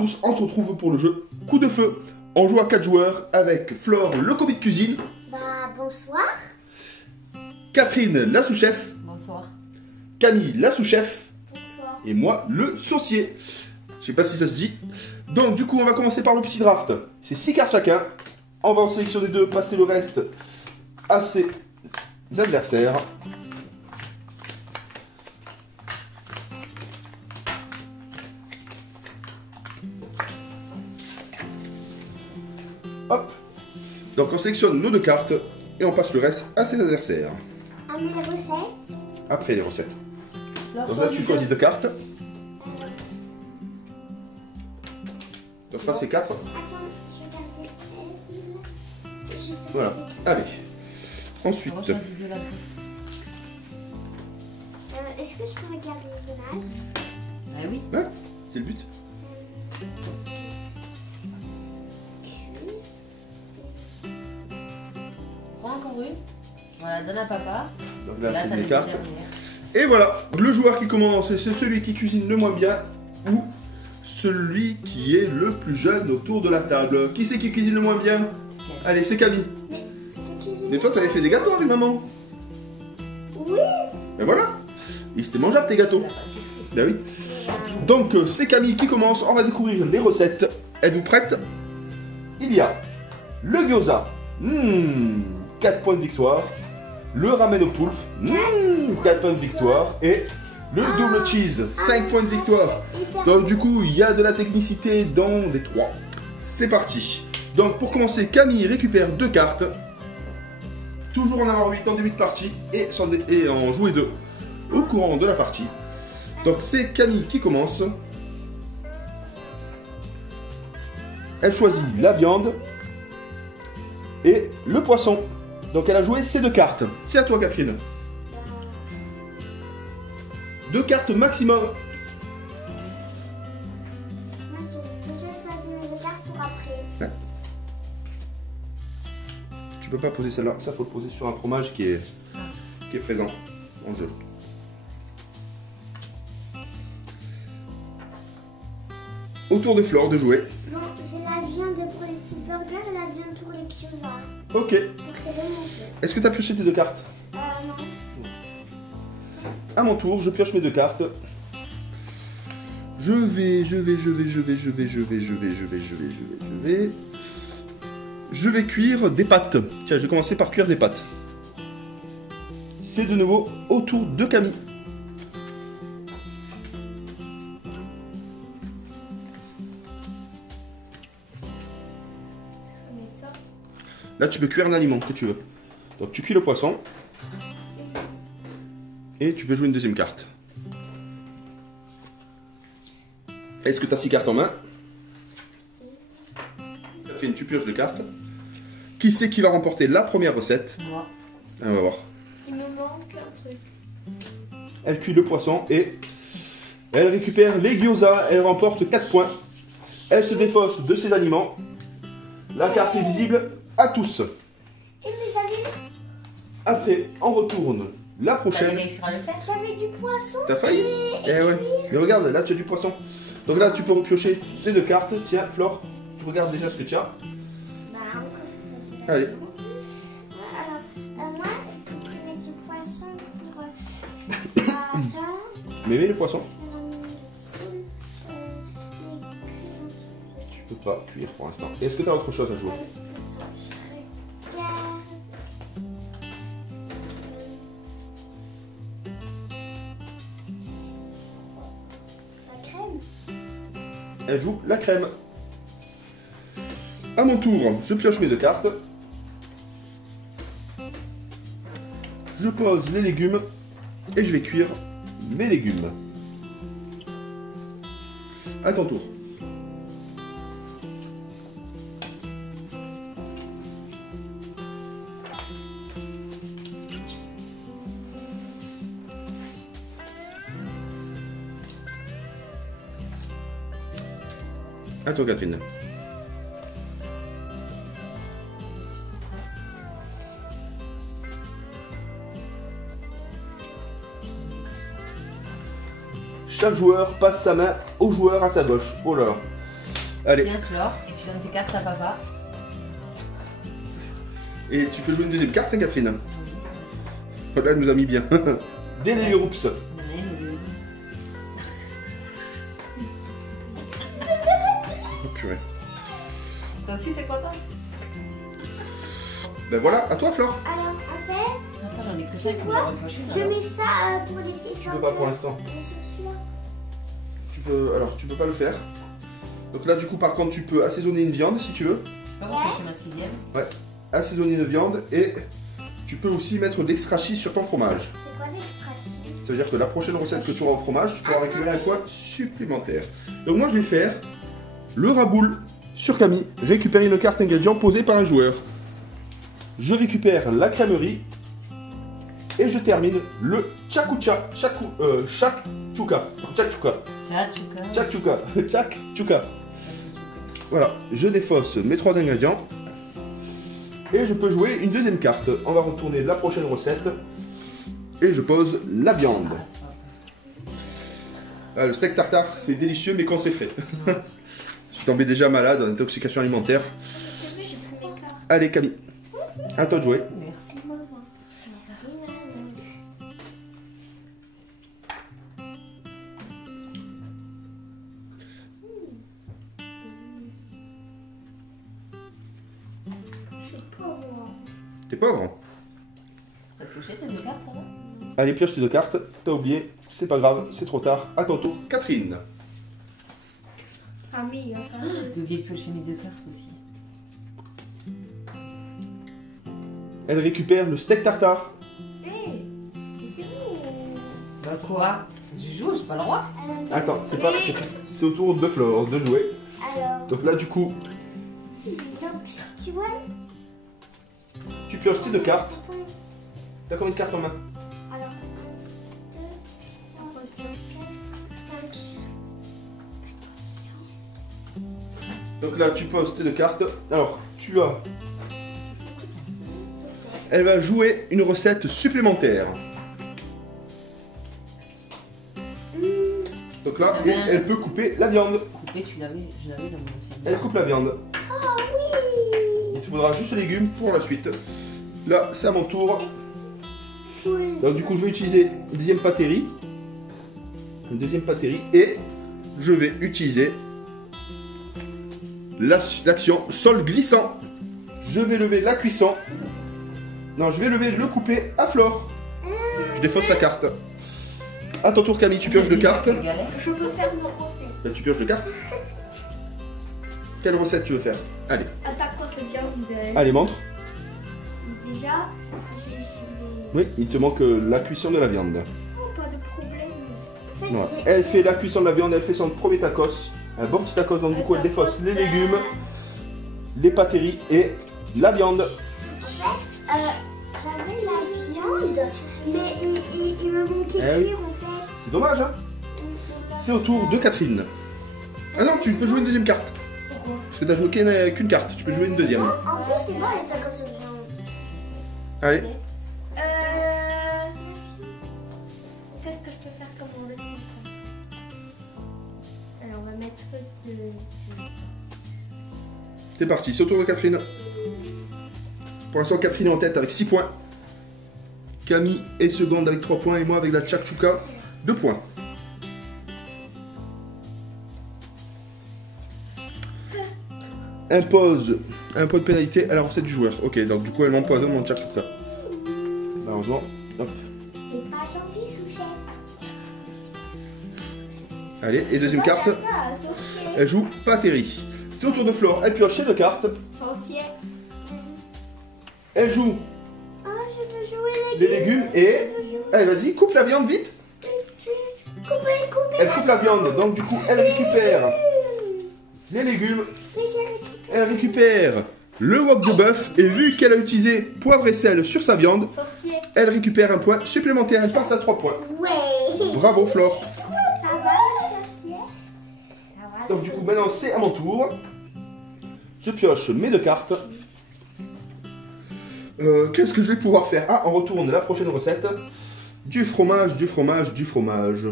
tous, on se retrouve pour le jeu Coup de feu. On joue à 4 joueurs avec Flore, le commis de cuisine. Bonsoir. Catherine, la sous-chef. Bonsoir. Camille, la sous-chef. Bonsoir. Et moi, le saucier. Je sais pas si ça se dit. Donc du coup, on va commencer par le petit draft. C'est 6 cartes chacun. On va en sélectionner 2, passer le reste à ses adversaires. Hop. Donc on sélectionne nos 2 cartes et on passe le reste à ses adversaires. Mais la recette. Après les recettes. Alors, Donc là tu choisis 2 cartes. Donc ça c'est 4. Attends, je vais garder elle. Je te Voilà. Allez. Ensuite. Est-ce que je peux regarder les images? Ah oui. Ouais, c'est le but. Prends encore une. Voilà, donne à papa. Donc Là, là, t'as c'est les des cartes. dernières. Et voilà. Le joueur qui commence, c'est celui qui cuisine le moins bien ou celui qui est le plus jeune autour de la table. Qui c'est qui cuisine le moins bien? Allez, c'est Camille. Mais toi, t'avais fait des gâteaux avec maman. Oui. Et voilà. Ils étaient mangeables tes gâteaux. Ben oui. Donc, c'est Camille qui commence. On va découvrir les recettes. Êtes-vous prête? Il y a le gyoza. 4 points de victoire. Le ramen au poulpe. 4 points de victoire. Et le double cheese. 5 points de victoire. Donc, du coup, il y a de la technicité dans les 3. C'est parti. Donc, pour commencer, Camille récupère 2 cartes. Toujours en avoir 8 en début de partie. Et en jouer 2 au courant de la partie. Donc c'est Camille qui commence. Elle choisit la viande et le poisson. Donc elle a joué ces 2 cartes. C'est à toi Catherine. 2 cartes maximum. Moi, je choisis mes 2 cartes pour après. Tu peux pas poser celle-là. Ça faut le poser sur un fromage qui est présent en jeu. Autour de Flore de jouer. Bon, j'ai la viande pour les petits burgers et la viande pour les gyoza. Ok. Donc c'est vraiment jeu. Est-ce que tu as pioché tes 2 cartes? Non. À mon tour, je pioche mes 2 cartes. Je vais cuire des pâtes. Tiens, je vais commencer par cuire des pâtes. C'est de nouveau autour de Camille. Là, tu peux cuire un aliment que tu veux. Donc, tu cuis le poisson. Et tu peux jouer une deuxième carte. Est-ce que tu as 6 cartes en main? Catherine, tu pioches 2 cartes. Qui c'est qui va remporter la première recette? Moi. On va voir. Il me manque un truc. Elle cuit le poisson et elle récupère les gyoza. Elle remporte 4 points. Elle se défausse de ses aliments. La carte est visible à tous. Et mais Après, on retourne la prochaine. j'avais du poisson. T'as failli? Eh ouais. Mais regarde, là tu as du poisson. Donc là tu peux repiocher tes 2 cartes. Tiens, Flore, tu regardes déjà ce que tu as. Encore, ça fait Allez. Alors, moi, il faut que je mette du poisson pour ça. Mais mets le poisson. Tu peux pas cuire pour l'instant. Est-ce que tu as autre chose à jouer? La crème. Elle joue la crème. À mon tour, je pioche mes 2 cartes. Je pose les légumes et je vais cuire mes légumes. À ton tour. À toi Catherine. Chaque joueur passe sa main au joueur à sa gauche. Oh là là. Allez, Tiens, Flore, et tu donnes tes cartes à papa. et tu peux jouer une deuxième carte, hein, Catherine. Là, elle nous a mis bien. Délire, oups. Oh, purée. Toi aussi, t'es contente? Ben voilà, à toi, Flore. Alors, en fait, Attends, j'en ai que ça qu'il faut que je repoche une, je alors. mets ça pour les petites Tu jambes. peux pas pour l'instant. De sauce là. Alors, tu peux pas le faire. Donc là, du coup, par contre, tu peux assaisonner une viande si tu veux. Je peux repêcher ma 6ème. Assaisonner une viande et tu peux aussi mettre de l'extra cheese sur ton fromage. C'est quoi l'extra cheese? Ça veut dire que la prochaine recette que tu auras au fromage, tu pourras récupérer un coin supplémentaire. Donc moi, je vais faire le raboule sur Camille. Récupérer une carte ingrédients posée par un joueur. Je récupère la crèmerie et je termine le chakchuka. Voilà, je défausse mes 3 ingrédients et je peux jouer une deuxième carte. On va retourner la prochaine recette et je pose la viande. Ah, c'est pas Le steak tartare, c'est délicieux mais quand c'est frais. Je suis tombé déjà malade en intoxication alimentaire. C'est vrai, j'ai pris mes cartes. Allez Camille, à toi de jouer. Merci. Je suis pauvre. T'es pauvre. T'as pioché tes 2 cartes, alors? Allez, pioche tes 2 cartes. T'as oublié, c'est pas grave, c'est trop tard. À ton tour, Catherine. Ah, mais il y a pas J'ai oublié de piocher mes 2 cartes aussi. Elle récupère le steak tartare. Hé, c'est où? Bah quoi? Je joue, j'ai pas le droit. Attends, c'est au tour de Flore de jouer. Alors, Donc là, du coup, donc, tu vois, tu pioches tes 2 cartes. T'as combien de cartes en main? alors, 1, 2, 3, 4, 5. Donc là, tu poses tes 2 cartes. Alors, tu as... Elle va jouer une recette supplémentaire. Donc là, et elle peut couper la viande. Coupé, je l'avais dans mon ancienne. Elle coupe la viande. Oh oui. Il faudra juste les légumes pour la suite. Là, c'est à mon tour. Cool. Donc du coup, je vais utiliser une deuxième pâtérie. Une deuxième pâtérie. Et je vais utiliser l'action sol glissant. Je vais lever la cuisson. Non, je vais lever le coupé à Flore. Je défausse sa carte. À ton tour, Camille, tu pioches 2 cartes. Quelle galère. Je peux faire mon conseil. Bah, tu pioches 2 cartes. Quelle recette tu veux faire? Allez, Attaque quand c'est bien. allez, montre. Déjà, j'ai les... Oui, il te manque la cuisson de la viande. Oh, pas de problème. En fait, Voilà. j'ai- Elle fait la cuisson de la viande, elle fait son premier tacos. Un bon petit tacos, donc du coup elle défausse les légumes, les pâtéries et la viande. En fait, j'avais la viande, mais il me manquait Eh oui. cuire en fait. C'est dommage, hein? C'est au tour de Catherine. Ah non, tu peux jouer une deuxième carte. Pourquoi? Parce que t'as joué qu'une carte, tu peux jouer une deuxième. En plus, c'est bon les tacos de viande. Allez, Qu'est-ce que je peux faire comme recette? Alors, on va mettre de... c'est parti, c'est au tour de Catherine. Pour l'instant, Catherine est en tête avec 6 points. Camille est seconde avec 3 points et moi avec la chakchuka 2 points. Impose un point de pénalité à la recette du joueur. Ok, donc du coup elle m'empoisonne mon chakchuka. Malheureusement, hop. C'est pas gentil, sous-chef. Allez, et deuxième carte, Ça, sorcier. elle joue pâtérie. C'est au tour de Flore, elle pioche ses 2 cartes. Sorcier. Elle joue Oh, je veux jouer les légumes et... Je veux jouer. Allez, vas-y, coupe la viande vite. Couper. Elle coupe la viande, donc du coup elle récupère les légumes. Mais j'ai récupéré. Elle récupère le wok de bœuf et vu qu'elle a utilisé poivre et sel sur sa viande, Sorcier. elle récupère un point supplémentaire, elle passe à 3 points. Ouais. Bravo Flore. Ça va, sorcier? Ça va, Donc du coup maintenant c'est à mon tour. Je pioche mes 2 cartes. Qu'est-ce que je vais pouvoir faire? Ah, on retourne la prochaine recette. Du fromage, du fromage, du fromage.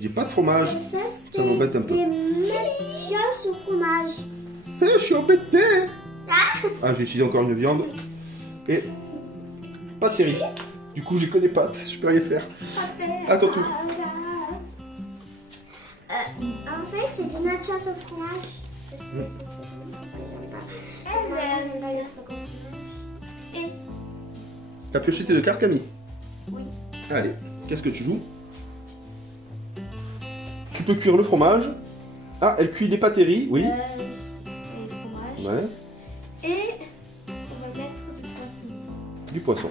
J'ai pas de fromage. Ça, Ça m'embête un peu. des nachos au fromage. Je suis embêté. Ah, j'ai utilisé encore une viande. Et pas terrible. Du coup, j'ai que des pâtes. Je peux rien faire. À ton tour. En fait, c'est des nachos au fromage. T'as pioché tes deux cartes, Camille? Oui. Allez, qu'est-ce que tu joues? Tu peux cuire le fromage. Ah, elle cuit les pâtéries, oui. Le fromage. Ouais, Et on va mettre du poisson. du poisson.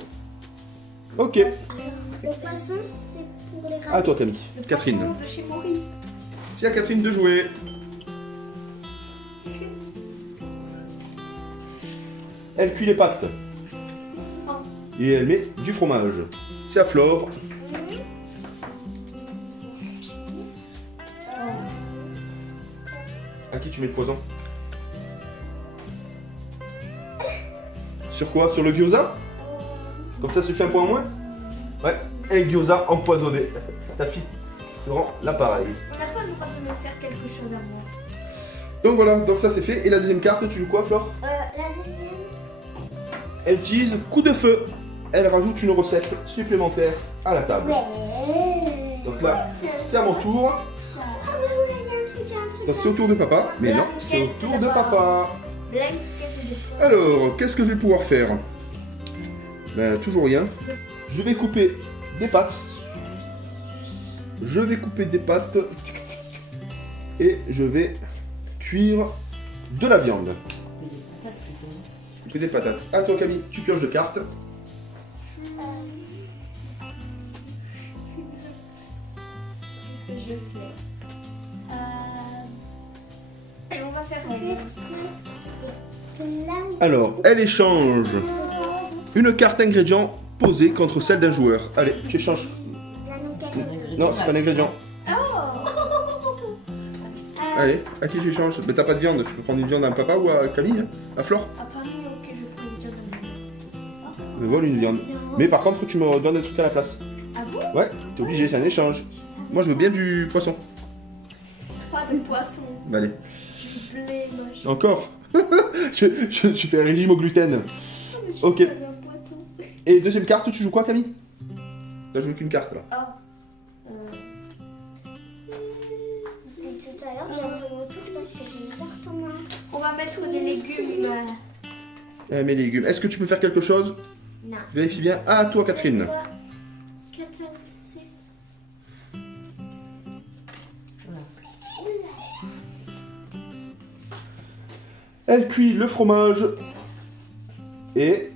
Ok. Le poisson, c'est pour les rameaux. À toi, Camille. Catherine. De chez Maurice. C'est à Catherine de jouer. Elle cuit les pâtes. Et elle met du fromage. C'est à Flore. À qui tu mets le poison? Sur quoi? Sur le gyoza? Comme ça, ça lui fait un point en moins? Ouais, un gyoza empoisonné. Ça fit. C'est vraiment l'appareil. On n'a pas le droit de me faire quelque chose à moi. Donc voilà, donc ça c'est fait. Et la deuxième carte, tu joues quoi, Flore? La deuxième. Elle utilise coup de feu. Elle rajoute une recette supplémentaire à la table. Donc là, c'est à mon tour. Donc c'est au tour de papa. Mais non, c'est au tour de papa. Alors, qu'est-ce que je vais pouvoir faire? Ben, toujours rien. Je vais couper des pâtes. Je vais couper des pâtes. Et je vais cuire de la viande. Couper des patates. À toi, Camille, tu pioches de cartes. Qu'est-ce que je fais? Et on va faire Alors, elle échange une carte ingrédient posée contre celle d'un joueur. Allez, tu échanges. Non, c'est pas un ingrédient. Allez, à qui tu échanges? Mais t'as pas de viande, tu peux prendre une viande à un papa ou à Camille, hein? À Flore. Me vole une viande. Mais par contre, tu me donnes des trucs à la place. Ah bon? Ouais, t'es obligé, c'est un échange. Moi, je veux bien du poisson. Pas de poisson. Allez. S'il vous plaît, moi, je- Encore. je fais un régime au gluten. Ok. Et deuxième carte, tu joues quoi, Camille? T'as joué qu'une carte, là. Ah. Tout à l'heure, j'ai entendu tout parce que j'ai une carte en main. On va mettre des légumes. Mes légumes. Est-ce que tu peux faire quelque chose? Non. Vérifie bien. Ah, toi, Catherine. 14, 6. Elle cuit le fromage. Et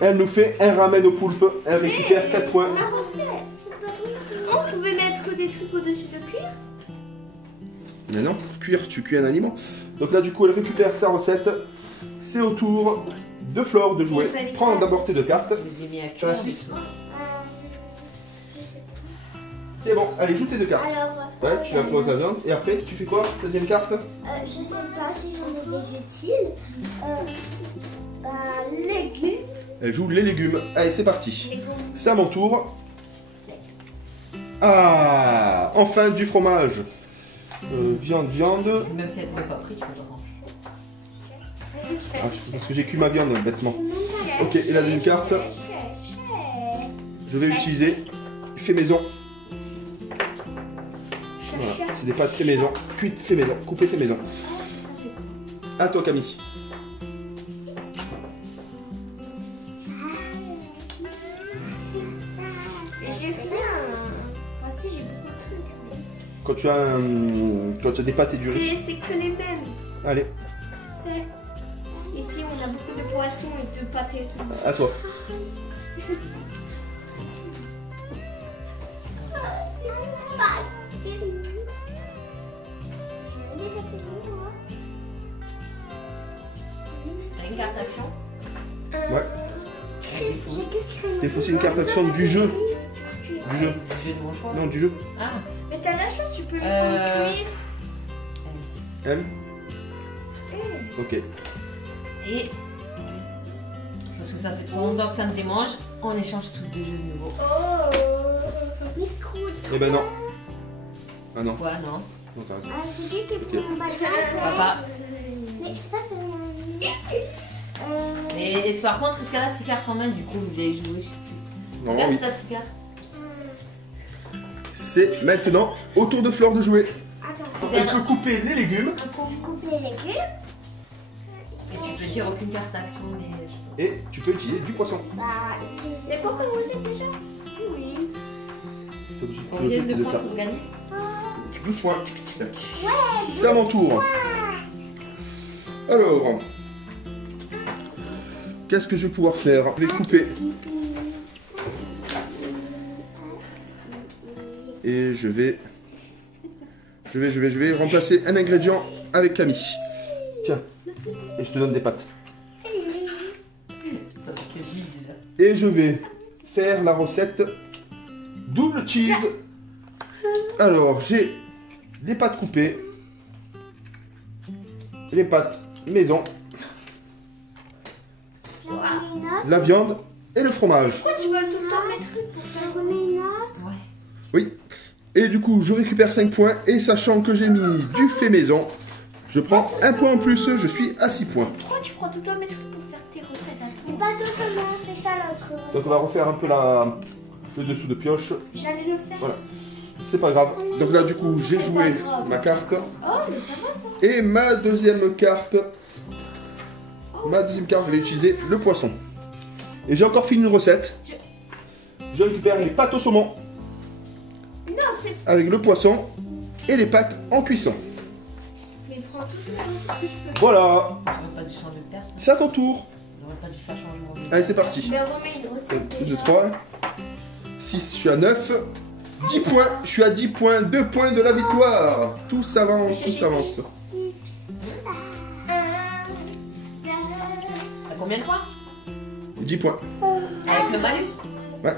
elle nous fait un ramen au poulpe. Elle récupère 4 points. La recette, c'est pas tout. On pouvait mettre des trucs au-dessus de cuire. Mais non, cuire, tu cuis un aliment. Donc là, du coup, elle récupère sa recette. C'est au tour de Flore de jouer. Il fallait Prends pas. d'abord tes deux cartes. J'ai mis à Tu en as cuire. 6. Je sais C'est bon, allez, joue tes deux pas. cartes. Alors, Ouais, tu vas poser la viande. Et après, tu fais quoi? Ta deuxième carte? je sais pas si j'en ai des utiles. Légumes. Elle joue les légumes. Allez, c'est parti. Légumes. C'est à mon tour. Ah, enfin du fromage. Viande. Même si elle t'aurait pas pris, tu peux le ranger. Ah, parce que j'ai cuit ma viande, bêtement. Ok, et la deuxième carte, je vais l'utiliser. Fait maison. Voilà, c'est des pâtes fait maison. Cuites fait maison. Coupées fait maison. À toi, Camille. J'ai fait un. Ah si, j'ai beaucoup de trucs. Mais... Quand tu as des pâtes et du riz. C'est que les mêmes. Allez, C'est. Ici, on a beaucoup de poissons et de pâtes et tout. à toi. T'as une carte action? Ouais. Il faut aussi une carte action du jeu. Du jeu. Le jeu de mon choix. Non, du jeu. Ah, Mais t'as la chance, tu peux les cuire. Elle. Ok. et. Parce que ça fait trop longtemps que ça me démange, on échange tous des jeux nouveaux. Oh, mais cool. Eh ben non. Ah non. Quoi, non? Non, t'as raison. Ah, c'est lui qui Ok. prend mon bâton. Papa. Mais ça, c'est mon... Et par contre, est-ce qu'elle a 6 cartes en main du coup? Vous avez joué, je sais plus. Non, Regarde oui. si t'as 6 cartes. C'est maintenant au tour de Flore de jouer. Attends, Elle peut couper les légumes on peut couper les légumes. Et tu peux dire aucune carte action, mais. et tu peux utiliser du poisson. Bah, c'est quoi comme recette déjà? Oui. On vient de prendre pour gagner. 12 points. C'est à mon tour. Alors, qu'est-ce que je vais pouvoir faire? Je vais couper. Et je vais remplacer un ingrédient avec Camille. Tiens, et je te donne des pâtes. Ça fait quasi déjà. Et je vais faire la recette double cheese. Alors, j'ai les pâtes coupées, les pâtes maison, la viande et le fromage. Pourquoi tu veux tout le temps mettre pour faire une note? Ouais. Oui. Et du coup, je récupère 5 points. Et sachant que j'ai mis du fait maison, je prends un point en plus. Je suis à 6 points. Pourquoi tu prends tout le temps mettre pour faire tes recettes à toi? C'est pas tout seulement, c'est ça l'autre. Donc on va refaire un peu le dessous de pioche. J'allais le faire. Voilà. C'est pas grave. Donc là, du coup, j'ai joué ma carte. Oh, mais ça va ça. Et ma deuxième carte. Je vais utiliser le poisson. Et j'ai encore fini une recette. Je récupère les pâtes au saumon Non, c'est. avec le poisson et les pâtes en cuisson. Mais prends toutes les recettes que je peux. Voilà. J'aurais pas dû changer de carte. C'est à ton tour. J'aurais pas dû faire changement de Allez, c'est parti. Mais on remet une recette. 1, 2, déjà. 3, 6, je suis à 9, 10 points, je suis à 10 points, 2 points de la victoire. Tout s'avance, tout s'avance. T'as combien de points? 10 points. Avec le malus? Ouais.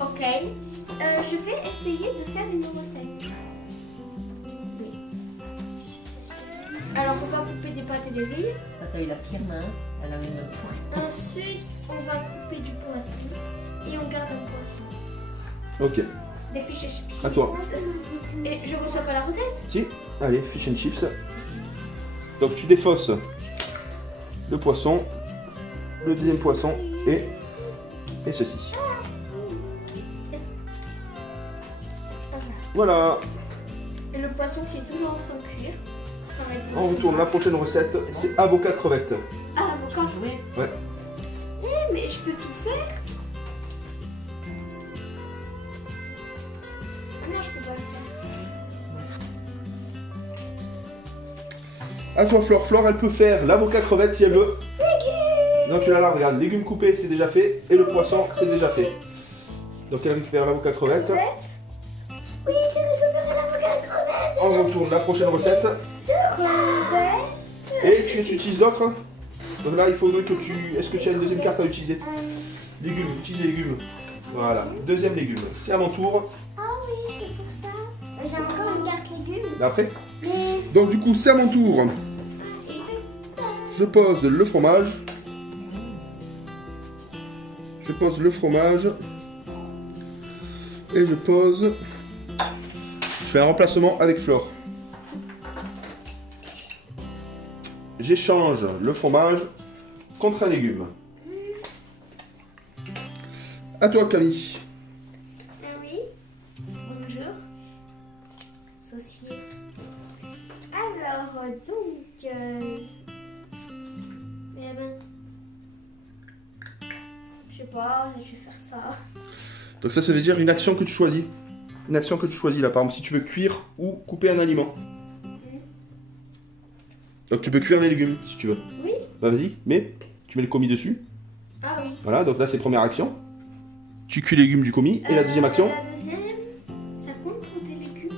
Ok. Je vais essayer de faire une recette. Oui. Alors, on va couper des pâtes et des riz. Toi, t'as eu la pire main. Elle avait une pourrie. Ensuite, on va couper du poisson. Et on garde un poisson. Ok, Des fish and chips. à toi. Et je reçois pas la recette? Si, allez, fish and chips. Donc tu défausses le poisson, le deuxième poisson et ceci. Voilà, Et le poisson qui est toujours en train de cuire. Pareil. on retourne la prochaine recette, c'est avocat crevette. Ah, Quand avocat. jouer? Ouais. Mais je peux tout faire. Ah non, je peux pas le faire. À toi Flore, Flore elle peut faire l'avocat crevette si elle veut. Non tu l'as là, regarde, légumes coupés c'est déjà fait et le poisson c'est déjà fait. Donc elle récupère l'avocat crevette. Crevette. Oui, j'ai récupéré l'avocat crevette. On retourne la prochaine recette. Crevette. Et tu utilises d'autres. Donc là il faudrait que tu... Est-ce que tu as une deuxième carte à utiliser? Légumes, utilise les légumes. Voilà, deuxième légume. C'est à mon tour. Ah oui, c'est pour ça. J'ai encore une carte légumes. Après. Mais. Donc du coup c'est à mon tour. Je pose le fromage. Je pose le fromage. Et je pose... Je fais un remplacement avec Flore. J'échange le fromage contre un légume. À toi Camille. Oui. Bonjour. Saucier. Alors, donc. Mais ben. Je sais pas, je vais faire ça. Donc ça veut dire une action que tu choisis. Une action que tu choisis là, par exemple si tu veux cuire ou couper un aliment. Donc tu peux cuire les légumes si tu veux. Oui. Bah vas-y, mais tu mets le commis dessus. Ah oui. Voilà, donc là c'est première action. Tu cuis les légumes du commis. Et la deuxième action, La deuxième, ça compte pour tes légumes,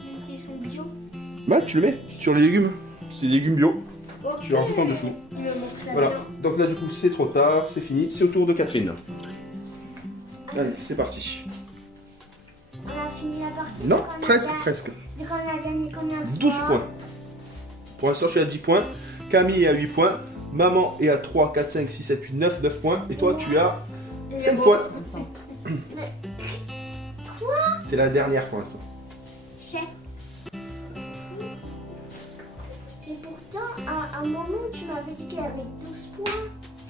même s'ils sont bio. bah tu le mets sur les légumes. C'est des légumes bio. Ok. Tu rajoutes en dessous. Il me manque la Voilà, viande. donc là du coup c'est trop tard, c'est fini. C'est au tour de Catherine. Allez, c'est parti. On a fini la partie. Non, donc on a presque, gagné- presque. Donc on a gagné combien de 12 fois? points. Pour l'instant je suis à 10 points. Camille est à 8 points. Maman est à 3, 4, 5, 6, 7, 8, 9 points. Et toi tu as 5 points. Quoi? C'est la dernière pour l'instant. Chef. Et pourtant, à un moment, tu m'avais dit qu'elle avait 12 points.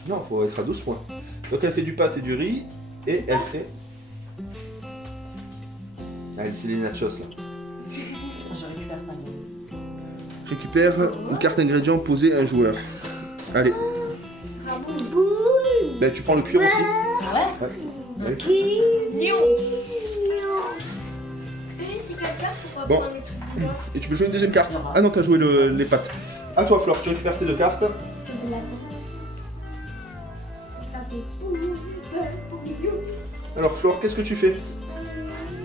Non, faut être à 12 points. Donc elle fait du pâte et du riz. Et elle fait... Ah, c'est les nachos là. Je récupère ta gueule. Récupère une carte ingrédients posée à un joueur. Allez. Boule. Ben, tu prends le cuir aussi. Ouais. Ouais. Lion. C'est quelqu'un pour Bon. prendre les trucs bizarres. Et tu peux jouer une deuxième carte. Ah non, t'as joué les pâtes. À toi, Flore, tu récupères tes deux cartes. Alors, Flore, qu'est-ce que tu fais?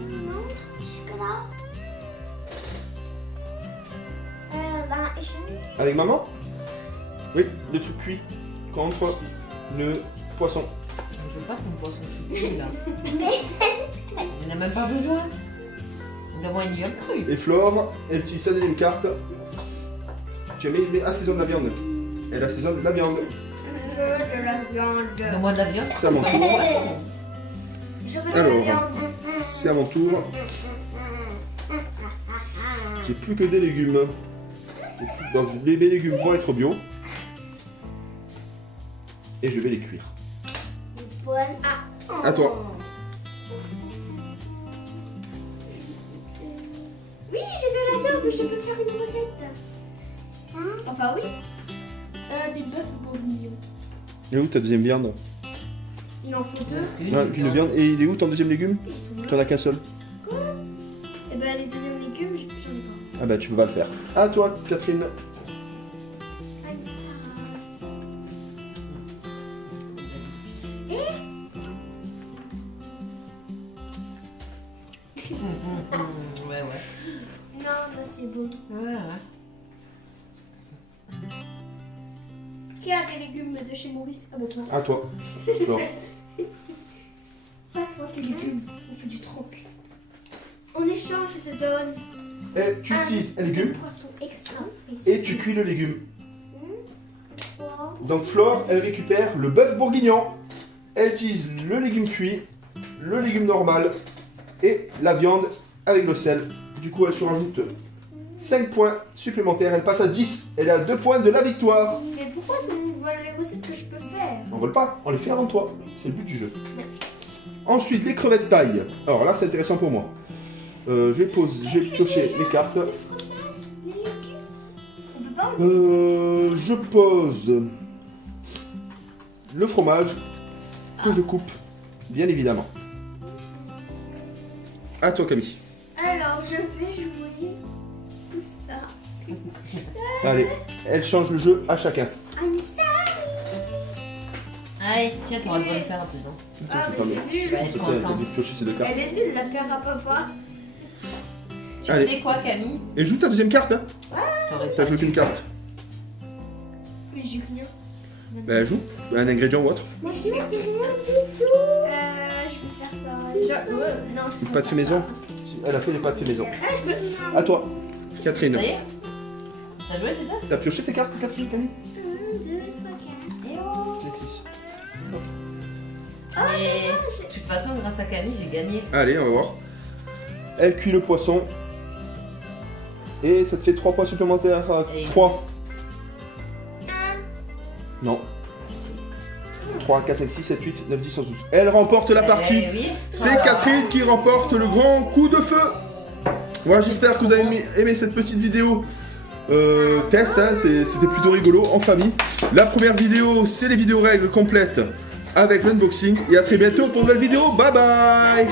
Montre jusque-là. Là, échange. Avec maman? Oui, le truc cuit contre le poisson. Je veux pas que mon poisson soit cuit là. Il n'a même pas besoin. D'avoir une gueule crue. Et Flore, elle utilise sa deuxième carte. Tu as mis assaisonne la viande. Elle assaisonne la viande. Je veux de la viande. Donne-moi de la viande. C'est à mon tour. Je veux de Alors. la viande. C'est à mon tour. J'ai plus que des légumes. Donc les légumes vont être bio. Et je vais les cuire. À toi. Oui, j'ai de la viande, je peux faire une recette. Enfin oui. Des bœufs bourguignons. Et où ta deuxième viande? Il en faut deux. Une viande. Et il est où ton deuxième légume? Ils sont là. T'en as qu'un seul. Et ben les deuxièmes légumes, j'en ai pas. Ah bah tu peux pas le faire. À toi, Catherine. Ouais, ouais. Non, non, c'est beau. Ouais, ouais. Qui a des légumes de chez Maurice? Ah bon, toi. À toi. Flore. Passe-moi tes légumes, on fait du troc. En échange, je te donne Et tu utilises un légume poisson extra. et tu cuis le légume. 3. Donc Flore, elle récupère le bœuf bourguignon. Elle utilise le légume cuit, le légume normal et la viande avec le sel. Du coup, elle se rajoute 5 points supplémentaires. Elle passe à 10. Elle a 2 points de la victoire. Mais pourquoi tu me voles les recettes que je peux faire? On vole pas, on les fait avant toi. C'est le but du jeu. Ensuite, les crevettes taille. Alors là, c'est intéressant pour moi. Je vais piocher les cartes. Le fromage, les légumes. On peut pas Je pose le fromage que je coupe, bien évidemment. À toi, Camille. Alors, je vais jouer tout ça. Allez, elle change le jeu à chacun. I'm sorry. Allez, tiens, t'auras le bonne carte dedans. Ah, mais c'est nul. Bah, elle est Elle a contente. pioché ces deux cartes. Elle est nulle, la paire à papa. Tu Allez. sais quoi, Camille? Et joue ta deuxième carte, hein. T'aurais T'as pas joué dû. qu'une carte. Mais j'ai rien. Ben joue, un ingrédient ou autre. Mais je n'ai rien du tout. Je peux faire ça. Non, je Une peux pâte pas fait maison. ça. Elle a fait des pâtes fait maison. Ah, je peux. À toi, Catherine. Ça y est? T'as joué, putain? T'as pioché tes cartes, Catherine, Camille? 1, 2, 3, 4. Et oh. Mais de toute façon, grâce à Camille, j'ai gagné. Allez, on va voir. Elle cuit le poisson. Et ça te fait 3 points supplémentaires. Et 3. Non. 3, 4, 5, 6, 7, 8, 9, 10, 11, 12. Elle remporte la partie. Eh oui. C'est Voilà. Catherine qui remporte le grand coup de feu. Voilà, j'espère que vous avez aimé cette petite vidéo test. Hein, c'était plutôt rigolo en famille. La première vidéo, c'est les vidéos règles complètes avec l'unboxing. Et à très bientôt pour une nouvelle vidéo. Bye bye.